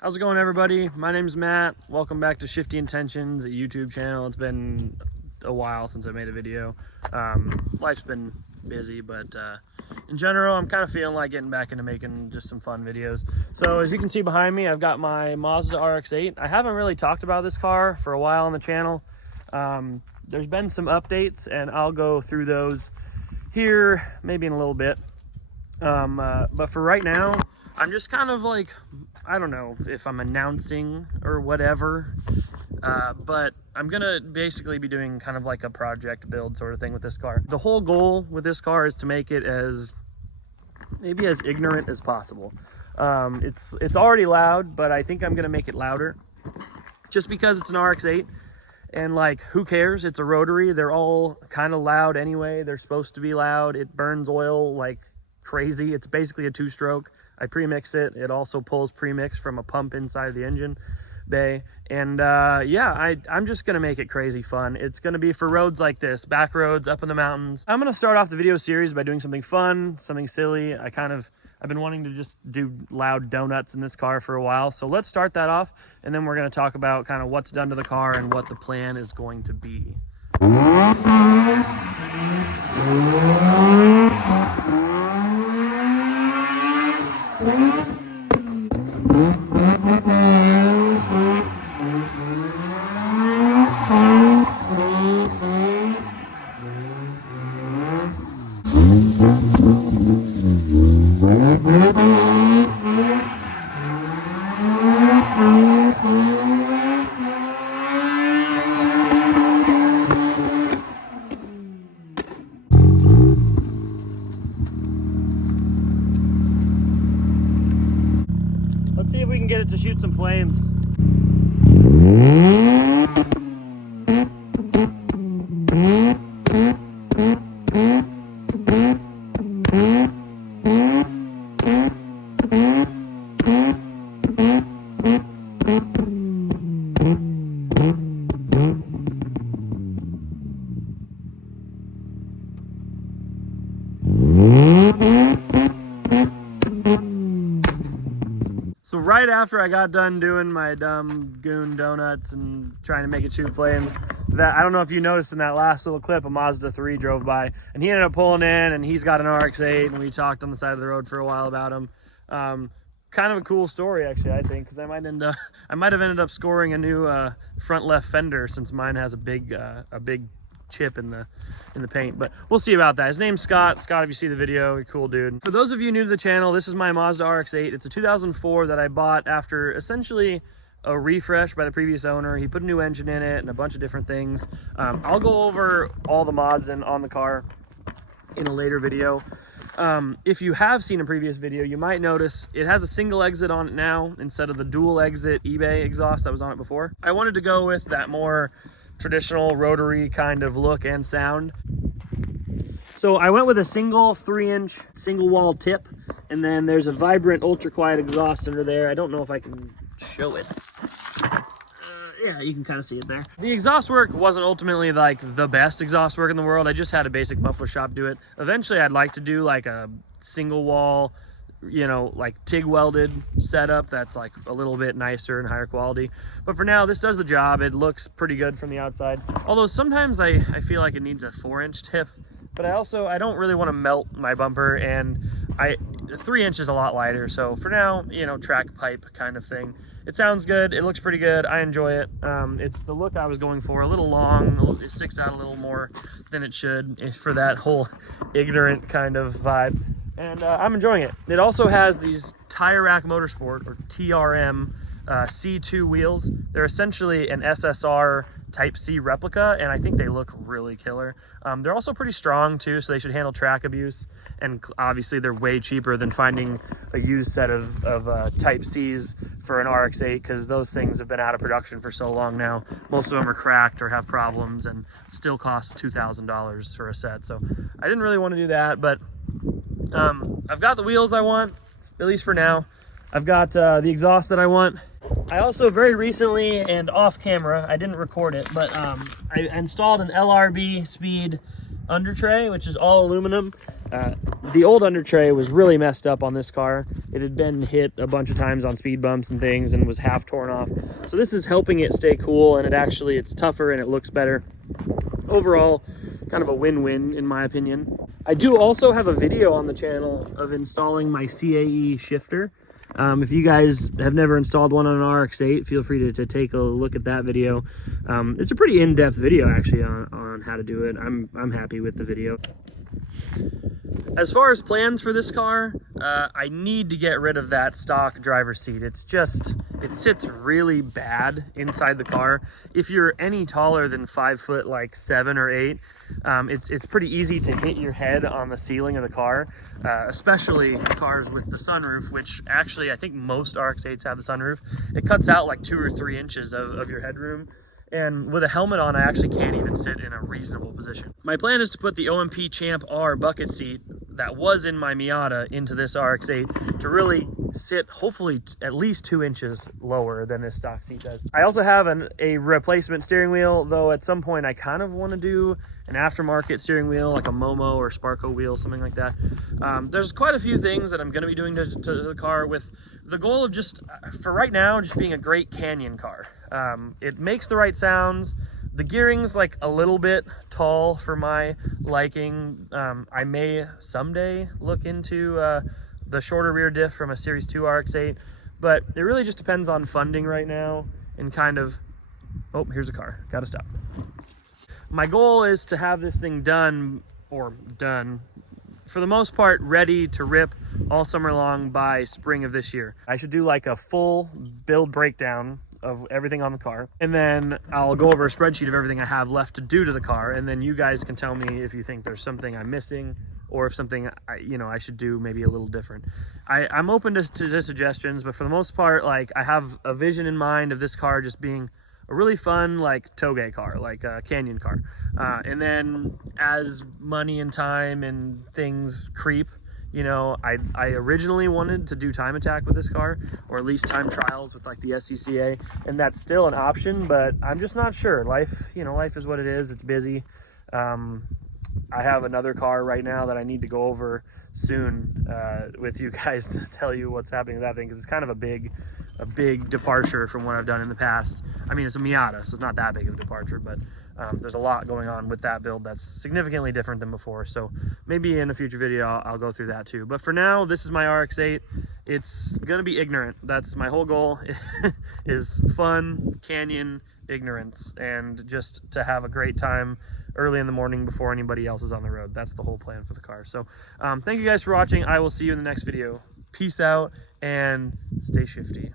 How's it going, everybody? My name's Matt. Welcome back to Shifty Intentions, a YouTube channel. It's been a while since I made a video. Life's been busy, but in general, I'm kind of feeling like getting back into making just some fun videos. So as you can see behind me, I've got my Mazda RX8. I haven't really talked about this car for a while on the channel. There's been some updates, and I'll go through those here maybe in a little bit. But for right now, I'm just kind of like, I don't know if I'm announcing or whatever, but I'm gonna basically be doing kind of like a project build sort of thing with this car. The whole goal with this car is to make it as maybe as ignorant as possible. It's already loud, but I think I'm gonna make it louder just because it's an RX8. And like, who cares? It's a rotary. They're all kind of loud anyway. They're supposed to be loud. It burns oil like crazy. It's basically a two-stroke. I premix it. It also pulls premix from a pump inside the engine bay. And yeah, I'm just gonna make it crazy fun. It's gonna be for roads like this, back roads, up in the mountains. I'm gonna start off the video series by doing something fun, something silly. I've been wanting to just do loud donuts in this car for a while. So let's start that off, and then we're gonna talk about kind of what's done to the car and what the plan is going to be. Let's see if we can get it to shoot some flames. So right after I got done doing my dumb goon donuts and trying to make it shoot flames, I don't know if you noticed in that last little clip, a Mazda 3 drove by, and he ended up pulling in, and he's got an RX8, and we talked on the side of the road for a while about him. Kind of a cool story, actually, I think, because I might have ended up scoring a new front left fender, since mine has a big chip in the paint, but we'll see about that. His name's Scott. Scott, if you see the video, you're a cool dude. For those of you new to the channel, this is my Mazda RX-8. It's a 2004 that I bought after essentially a refresh by the previous owner. He put a new engine in it and a bunch of different things. I'll go over all the mods on the car in a later video. If you have seen a previous video, you might notice it has a single exit on it now instead of the dual exit eBay exhaust that was on it before. I wanted to go with that more traditional rotary kind of look and sound. So I went with a single 3-inch single wall tip, and then there's a vibrant ultra quiet exhaust under there. I don't know if I can show it. Yeah, you can kind of see it there. The exhaust work wasn't ultimately like the best exhaust work in the world. I just had a basic muffler shop do it. Eventually I'd like to do like a single wall, you know, like TIG welded setup that's like a little bit nicer and higher quality. But for now, this does the job. It looks pretty good from the outside. Although sometimes I feel like it needs a 4-inch tip, but I don't really want to melt my bumper, and 3-inch is a lot lighter. So for now, you know, track pipe kind of thing. It sounds good. It looks pretty good. I enjoy it. It's the look I was going for. A little long. It sticks out a little more than it should for that whole ignorant kind of vibe. And I'm enjoying it. It also has these Tire Rack Motorsport, or TRM, C2 wheels. They're essentially an SSR Type C replica, and I think they look really killer. They're also pretty strong too, so they should handle track abuse. And obviously they're way cheaper than finding a used set of Type Cs for an RX-8, because those things have been out of production for so long now. Most of them are cracked or have problems and still cost $2,000 for a set. So I didn't really want to do that, but I've got the wheels I want, at least for now. I've got the exhaust that I want. I also very recently, and off camera, I didn't record it, but I installed an LRB Speed under tray, which is all aluminum. The old under tray was really messed up on this car. It had been hit a bunch of times on speed bumps and things and was half torn off. So this is helping it stay cool, and it's tougher and it looks better. Overall, kind of a win-win in my opinion. I do also have a video on the channel of installing my CAE shifter. If you guys have never installed one on an RX8, feel free to take a look at that video. It's a pretty in-depth video actually on how to do it. I'm happy with the video. As far as plans for this car, I need to get rid of that stock driver's seat. It sits really bad inside the car. If you're any taller than 5 foot, like 7 or 8, it's pretty easy to hit your head on the ceiling of the car, especially cars with the sunroof, which actually I think most RX8s have the sunroof. It cuts out like 2 or 3 inches of your headroom. And with a helmet on, I actually can't even sit in a reasonable position. My plan is to put the OMP Champ R bucket seat that was in my Miata into this RX8 to really sit hopefully at least 2 inches lower than this stock seat does. I also have a replacement steering wheel, though at some point I kind of want to do an aftermarket steering wheel, like a Momo or Sparco wheel, something like that. There's quite a few things that I'm going to be doing to the car, with the goal of just, for right now, just being a great canyon car. It makes the right sounds. The gearing's like a little bit tall for my liking. I may someday look into the shorter rear diff from a Series 2 RX8, but it really just depends on funding right now and kind of, oh, here's a car, gotta stop. My goal is to have this thing done, for the most part, ready to rip all summer long by spring of this year. I should do like a full build breakdown of everything on the car, and then I'll go over a spreadsheet of everything I have left to do to the car, and then you guys can tell me if you think there's something I'm missing, or if something I should do maybe a little different. I'm open to suggestions, but for the most part, like, I have a vision in mind of this car just being a really fun, like, Touge car, like a canyon car. And then as money and time and things creep, I originally wanted to do time attack with this car, or at least time trials with like the SCCA, and that's still an option, but I'm just not sure. Life is what it is. It's busy. I have another car right now that I need to go over soon with you guys to tell you what's happening with that thing, because it's kind of a big departure from what I've done in the past. I mean, it's a Miata, so it's not that big of a departure, but there's a lot going on with that build that's significantly different than before. So maybe in a future video, I'll go through that too. But for now, this is my RX8. It's gonna be ignorant. That's my whole goal, is fun, canyon, ignorance, and just to have a great time early in the morning before anybody else is on the road. That's the whole plan for the car. So thank you guys for watching. I will see you in the next video. Peace out and stay shifty.